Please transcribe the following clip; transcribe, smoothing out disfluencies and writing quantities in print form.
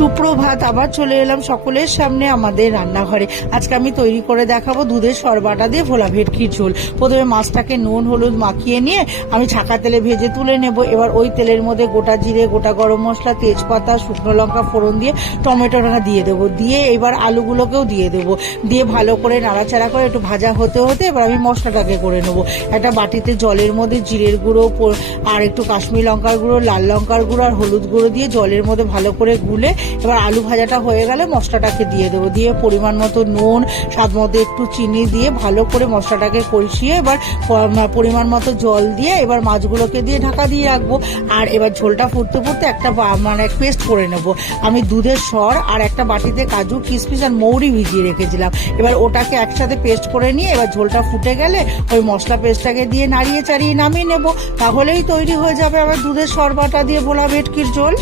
সুপ্রভাত, আবার চলে এলাম সকলের সামনে আমাদের রান্নাঘরে। আজকে আমি তৈরি করে দেখাবো দুধের সরবাটা দিয়ে ভোলা ভেটকির ঝোল। প্রথমে মাছটাকে নুন হলুদ মাখিয়ে নিয়ে আমি ছাকা তেলে ভেজে তুলে নেব। এবার ওই তেলের মধ্যে গোটা জিরে, গোটা গরম মশলা, তেজপাতা, শুকনো লঙ্কা ফোড়ন দিয়ে টমেটোটা দিয়ে দেবো। দিয়ে এবার আলুগুলোকেও দিয়ে দেবো। দিয়ে ভালো করে নাড়াচাড়া করে একটু ভাজা হতে হতে এবার আমি মশলাটাকে করে নেবো। একটা বাটিতে জলের মধ্যে জিরের গুঁড়ো আর একটু কাশ্মীরি লঙ্কার গুঁড়ো, লাল লঙ্কার গুঁড়ো আর হলুদ গুঁড়ো দিয়ে জলের মধ্যে ভালো করে গুলে এবার আলু ভাজাটা হয়ে গেলে মশলাটাকে দিয়ে দেবো। দিয়ে পরিমাণ মতো নুন, স্বাদ মতো একটু চিনি দিয়ে ভালো করে মশলাটাকে কষিয়ে এবার পরিমাণ মতো জল দিয়ে এবার মাছগুলোকে দিয়ে ঢাকা দিয়ে রাখবো। আর এবার ঝোলটা ফুটতে ফুটতে একটা পেস্ট করে নেব। আমি দুধের সর আর একটা বাটিতে কাজু, কিশমিশ আর মৌরি ভিজিয়ে রেখেছিলাম। এবার ওটাকে একসাথে পেস্ট করে নিয়ে এবার ঝোলটা ফুটে গেলে ওই মশলা পেস্টটাকে দিয়ে নাড়িয়ে চাড়িয়ে নামিয়ে নেব। তাহলেই তৈরি হয়ে যাবে আমার দুধের সরবাটা দিয়ে ভোলা ভেটকির ঝোল।